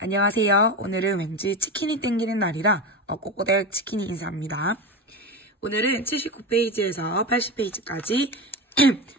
안녕하세요. 오늘은 왠지 치킨이 땡기는 날이라 꼬꼬댁 치킨이 인사합니다. 오늘은 79페이지에서 80페이지까지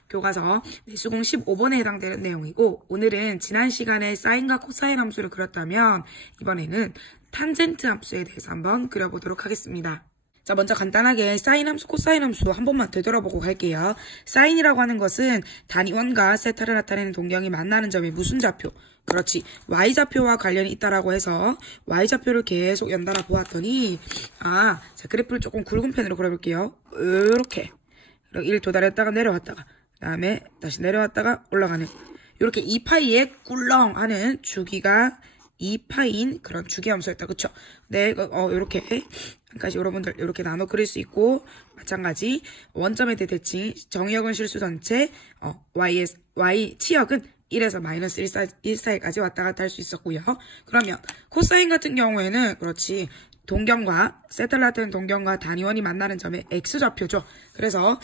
교과서 내수공 15번에 해당되는 내용이고, 오늘은 지난 시간에 사인과 코사인 함수를 그렸다면 이번에는 탄젠트 함수에 대해서 한번 그려보도록 하겠습니다. 자, 먼저 간단하게 사인 함수, 코사인 함수 한 번만 되돌아보고 갈게요. 사인이라고 하는 것은 단위원과 세타를 나타내는 동경이 만나는 점이 무슨 좌표? 그렇지, y좌표와 관련이 있다라고 해서 y좌표를 계속 연달아 보았더니 자, 그래프를 조금 굵은 펜으로 그려볼게요. 이렇게 1 도달했다가 내려왔다가 그 다음에 다시 내려왔다가 올라가는, 이렇게 2파이에 꿀렁하는 주기가 2파인 그런 주기함수였다. 그쵸? 네, 요렇게 까지 여러분들 이렇게 나눠 그릴 수 있고, 마찬가지 원점에 대해 대칭, 정의역은 실수 전체, y 치역은 1에서 마이너스 1 사이까지 왔다 갔다 할 수 있었고요. 그러면 코사인 같은 경우에는 그렇지, 동경과 세타를 나타내는 동경과 단위원이 만나는 점의 x좌표죠. 그래서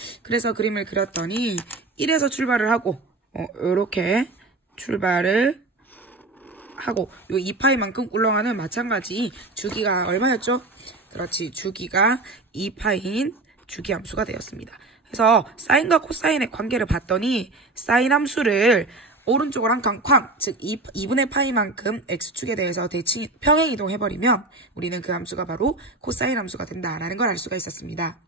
그림을 그렸더니 1에서 출발을 하고 요렇게 출발을 하고 요 2파이만큼 꿀렁하는 마찬가지 주기가 얼마였죠? 그렇지, 주기가 2파인 주기함수가 되었습니다. 그래서 사인과 코사인의 관계를 봤더니 사인 함수를 오른쪽으로 한 칸, 즉 2분의 파이만큼 x축에 대해서 대칭 평행이동해버리면 우리는 그 함수가 바로 코사인 함수가 된다라는 걸 알 수가 있었습니다.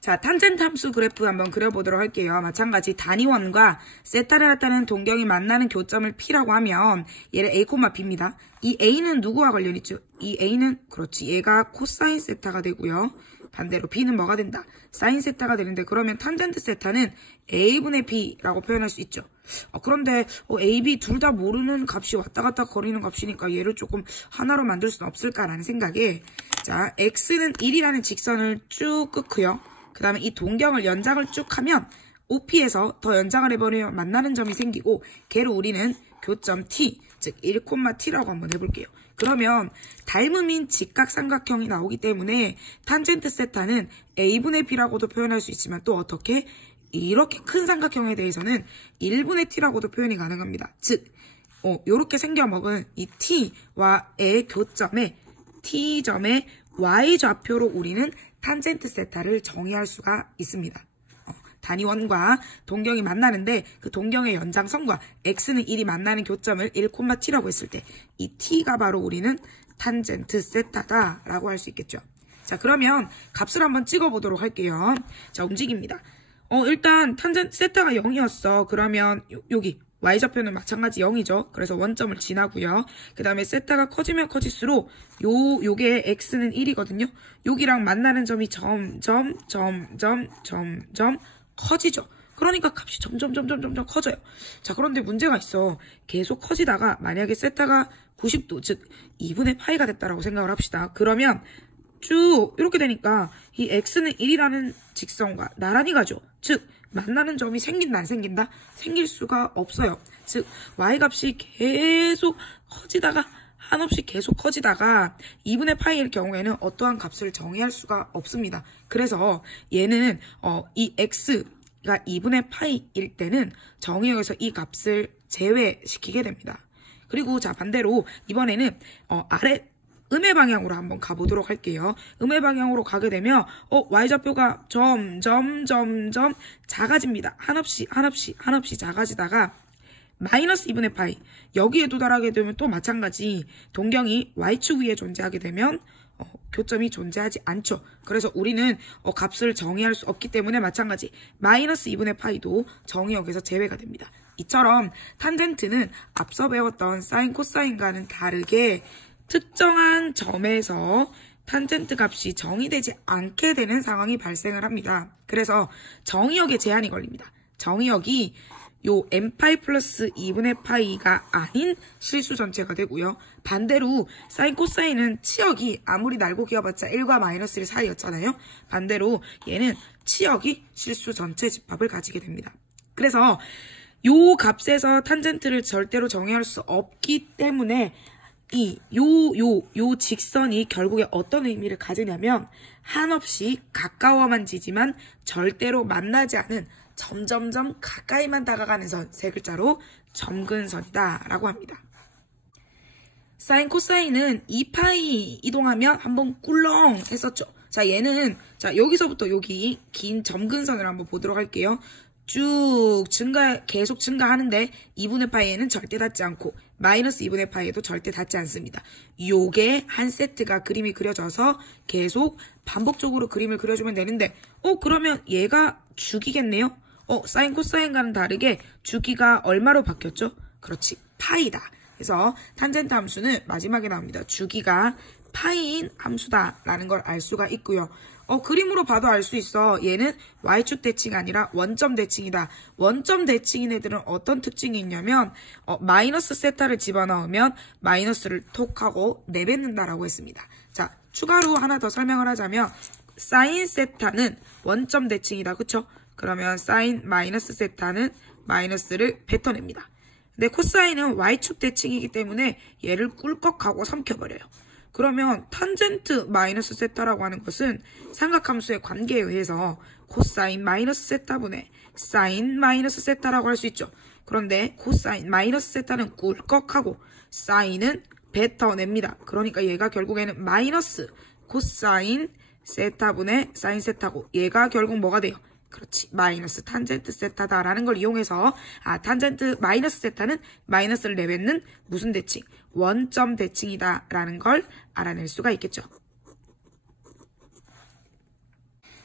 자, 탄젠트 함수 그래프 한번 그려보도록 할게요. 마찬가지 단위원과 세타를 나타내는 동경이 만나는 교점을 P라고 하면 얘를 A, B입니다. 이 A는 누구와 관련이 있죠? 이 A는 그렇지, 얘가 코사인 세타가 되고요. 반대로 B는 뭐가 된다? 사인 세타가 되는데, 그러면 탄젠트 세타는 A분의 B라고 표현할 수 있죠. 그런데 A, B 둘 다 모르는 값이 왔다 갔다 거리는 값이니까 얘를 조금 하나로 만들 수는 없을까라는 생각에, 자, X는 1이라는 직선을 쭉 끊고요. 그 다음에 이 동경을 연장을 쭉 하면 OP에서 더 연장을 해버리면 만나는 점이 생기고, 걔를 우리는 교점 T, 즉 1,T라고 한번 해볼게요. 그러면 닮음인 직각삼각형이 나오기 때문에 탄젠트 세타는 A분의 B라고도 표현할 수 있지만, 또 어떻게? 이렇게 큰 삼각형에 대해서는 1분의 T라고도 표현이 가능합니다. 즉, 요렇게 생겨먹은 이 T와의 교점에 T점의 Y좌표로 우리는 탄젠트 세타를 정의할 수가 있습니다. 단위원과 동경이 만나는데 그 동경의 연장선과 x는 1이 만나는 교점을 1,t라고 했을 때 이 t가 바로 우리는 탄젠트 세타다라고 할 수 있겠죠. 자, 그러면 값을 한번 찍어보도록 할게요. 자, 움직입니다. 일단 탄젠트 세타가 0이었어. 그러면 여기 y좌표는 마찬가지 0이죠. 그래서 원점을 지나고요. 그 다음에 세타가 커지면 커질수록 요게 x는 1이거든요. 여기랑 만나는 점이 점점 커지죠. 그러니까 값이 점점 커져요. 자, 그런데 문제가 있어. 계속 커지다가 만약에 세타가 90도, 즉 2분의 파이가 됐다라고 생각을 합시다. 그러면 쭉 이렇게 되니까 이 x는 1이라는 직선과 나란히 가죠. 즉 만나는 점이 생긴다 안 생긴다? 생길 수가 없어요. 즉 y값이 계속 커지다가 한없이 계속 커지다가 2분의 파이일 경우에는 어떠한 값을 정의할 수가 없습니다. 그래서 얘는 이 x가 2분의 파이일 때는 정의역에서 이 값을 제외시키게 됩니다. 그리고 자, 반대로 이번에는 아래 음의 방향으로 한번 가보도록 할게요. 음의 방향으로 가게 되면 y좌표가 점점 작아집니다. 한없이 작아지다가 마이너스 2분의 파이, 여기에 도달하게 되면 또 마찬가지 동경이 y축 위에 존재하게 되면 교점이 존재하지 않죠. 그래서 우리는 값을 정의할 수 없기 때문에 마찬가지 마이너스 2분의 파이도 정의역에서 제외가 됩니다. 이처럼 탄젠트는 앞서 배웠던 사인 코사인과는 다르게 특정한 점에서 탄젠트 값이 정의되지 않게 되는 상황이 발생을 합니다. 그래서 정의역에 제한이 걸립니다. 정의역이 요 n파이 플러스 2분의 파이가 아닌 실수 전체가 되고요. 반대로 사인 코사인은 치역이 아무리 날고 기어봤자 1과 마이너스 1 사이였잖아요. 반대로 얘는 치역이 실수 전체 집합을 가지게 됩니다. 그래서 요 값에서 탄젠트를 절대로 정의할 수 없기 때문에 요 직선이 결국에 어떤 의미를 가지냐면 한없이 가까워만 지지만 절대로 만나지 않은 점점점 가까이만 다가가는 선, 세 글자로 점근선이다 라고 합니다. 사인 코사인은 2파이 이동하면 한번 꿀렁 했었죠. 자, 얘는 자 여기서부터 여기 긴 점근선을 한번 보도록 할게요. 쭉 계속 증가하는데 2분의 파이에는 절대 닿지 않고 마이너스 2분의 파이에도 절대 닿지 않습니다. 요게 한 세트가 그림이 그려져서 계속 반복적으로 그림을 그려주면 되는데 그러면 얘가 주기겠네요? 사인 코사인과는 다르게 주기가 얼마로 바뀌었죠? 그렇지, 파이다. 그래서 탄젠트 함수는 마지막에 나옵니다. 주기가 파이인 함수다라는 걸 알 수가 있고요. 그림으로 봐도 알 수 있어. 얘는 y축 대칭이 아니라 원점 대칭이다. 원점 대칭인 애들은 어떤 특징이 있냐면 마이너스 세타를 집어넣으면 마이너스를 톡 하고 내뱉는다라고 했습니다. 자, 추가로 하나 더 설명을 하자면 사인 세타는 원점 대칭이다. 그쵸? 그러면 사인 마이너스 세타는 마이너스를 뱉어냅니다. 근데 코사인은 y축 대칭이기 때문에 얘를 꿀꺽하고 삼켜버려요. 그러면 탄젠트 마이너스 세타라고 하는 것은 삼각함수의 관계에 의해서 코사인 마이너스 세타분의 사인 마이너스 세타라고 할 수 있죠. 그런데 코사인 마이너스 세타는 꿀꺽하고 사인은 뱉어냅니다. 그러니까 얘가 결국에는 마이너스 코사인 세타분의 사인 세타고 얘가 결국 뭐가 돼요? 그렇지, 마이너스 탄젠트 세타다라는 걸 이용해서 탄젠트 마이너스 세타는 마이너스를 내뱉는 무슨 대칭? 원점 대칭이다 라는 걸 알아낼 수가 있겠죠.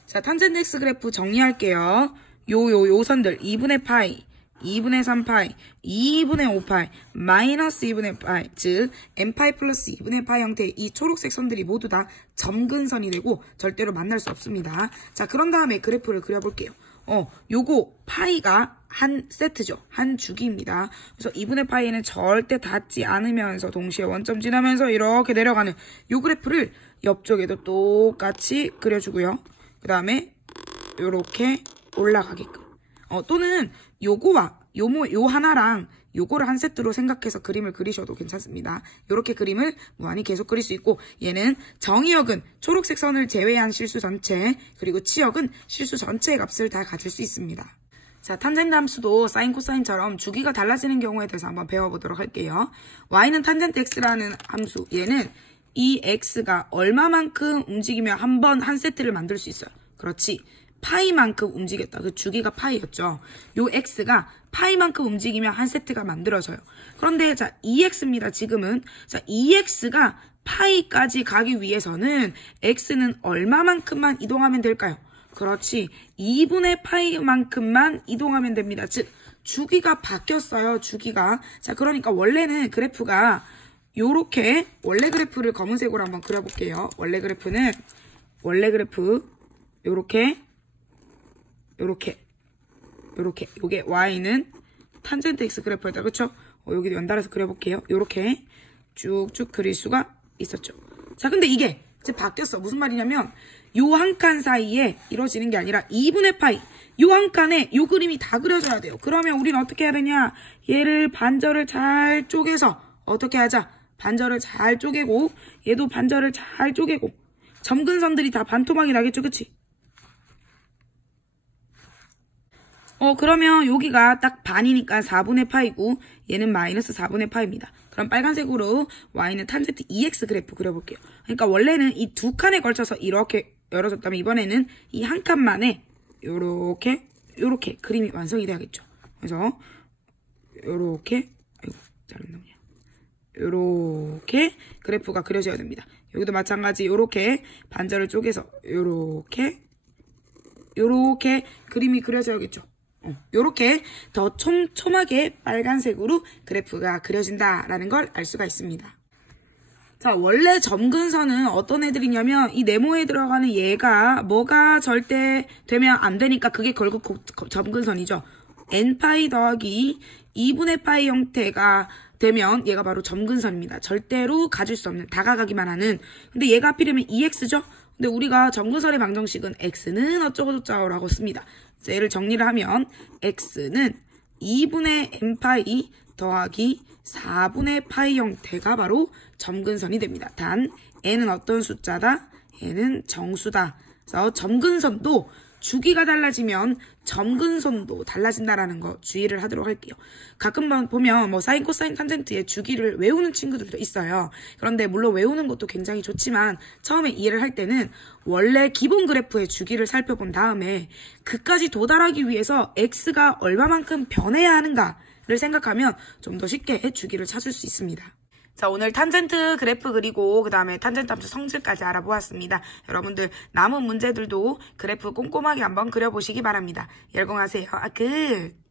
자, 탄젠트 x 그래프 정리할게요. 요 선들 2분의 파이, 2분의 3파이, 2분의 5파이, 마이너스 2분의 파이, 즉 n파이 플러스 2분의 파이 형태의 이 초록색 선들이 모두 다 점근선이 되고 절대로 만날 수 없습니다. 자, 그런 다음에 그래프를 그려볼게요. 요거 파이가 한 세트죠. 한 주기입니다. 그래서 2분의 파이에는 절대 닿지 않으면서 동시에 원점 지나면서 이렇게 내려가는 요 그래프를 옆쪽에도 똑같이 그려주고요. 그 다음에 요렇게 올라가게끔. 또는 요거와 요 하나랑 요거를 한 세트로 생각해서 그림을 그리셔도 괜찮습니다. 요렇게 그림을 무한히 계속 그릴 수 있고 얘는 정의역은 초록색 선을 제외한 실수 전체 그리고 치역은 실수 전체의 값을 다 가질 수 있습니다. 자, 탄젠트 함수도 사인 코사인처럼 주기가 달라지는 경우에 대해서 한번 배워보도록 할게요. y는 탄젠트 x라는 함수 얘는 이 x가 얼마만큼 움직이면 한 세트를 만들 수 있어요. 그렇지. 파이만큼 움직였다. 그 주기가 파이였죠. 요 x가 파이만큼 움직이면 한 세트가 만들어져요. 그런데 자, 2x입니다. 지금은. 자, 2x가 파이까지 가기 위해서는 x는 얼마만큼만 이동하면 될까요? 그렇지. 2분의 파이만큼만 이동하면 됩니다. 즉, 주기가 바뀌었어요. 주기가. 자, 그러니까 원래는 그래프가 요렇게 원래 그래프를 검은색으로 한번 그려볼게요. 원래 그래프 요렇게 요게 y는 탄젠트 x 그래프였다. 그쵸? 여기도 연달아서 그려볼게요. 요렇게 쭉쭉 그릴 수가 있었죠. 자, 근데 이게 이제 바뀌었어. 무슨 말이냐면 요 한 칸 사이에 이루어지는 게 아니라 2분의 파이 요 한 칸에 요 그림이 다 그려져야 돼요. 그러면 우리는 어떻게 해야 되냐? 얘를 반절을 잘 쪼개서 어떻게 하자? 반절을 잘 쪼개고 얘도 반절을 잘 쪼개고 점근선들이 다 반토막이 나겠죠. 그치? 그러면 여기가 딱 반이니까 4분의 파이고 얘는 마이너스 4분의 파이입니다. 그럼 빨간색으로 y는 탄젠트 2x 그래프 그려볼게요. 그러니까 원래는 이 두 칸에 걸쳐서 이렇게 열어줬다면 이번에는 이 한 칸만에 요렇게 그림이 완성이 돼야겠죠. 그래서 요렇게 요렇게 그래프가 그려져야 됩니다. 여기도 마찬가지 요렇게 반절을 쪼개서 요렇게 그림이 그려져야겠죠. 요렇게 더 촘촘하게 빨간색으로 그래프가 그려진다라는 걸 알 수가 있습니다. 자, 원래 점근선은 어떤 애들이냐면 이 네모에 들어가는 얘가 뭐가 절대 되면 안 되니까 그게 결국 점근선이죠. n파이 더하기 2분의 파이 형태가 되면 얘가 바로 점근선입니다. 절대로 가질 수 없는, 다가가기만 하는. 근데 얘가 하필이면 2x죠? 근데 우리가 점근선의 방정식은 x는 어쩌고저쩌고라고 씁니다. 얘를 정리를 하면 x는 2분의 n파이 더하기 4분의 파이 형태가 바로 점근선이 됩니다. 단 n은 어떤 숫자다? 얘는 정수다. 그래서 점근선도 주기가 달라지면 점근선도 달라진다라는 거 주의를 하도록 할게요. 가끔 보면 뭐 사인, 코사인, 탄젠트의 주기를 외우는 친구들도 있어요. 그런데 물론 외우는 것도 굉장히 좋지만 처음에 이해를 할 때는 원래 기본 그래프의 주기를 살펴본 다음에 그까지 도달하기 위해서 x가 얼마만큼 변해야 하는가를 생각하면 좀 더 쉽게 주기를 찾을 수 있습니다. 자, 오늘 탄젠트 그래프 그리고 그 다음에 탄젠트 함수 성질까지 알아보았습니다. 여러분들 남은 문제들도 그래프 꼼꼼하게 한번 그려보시기 바랍니다. 열공하세요. 끝!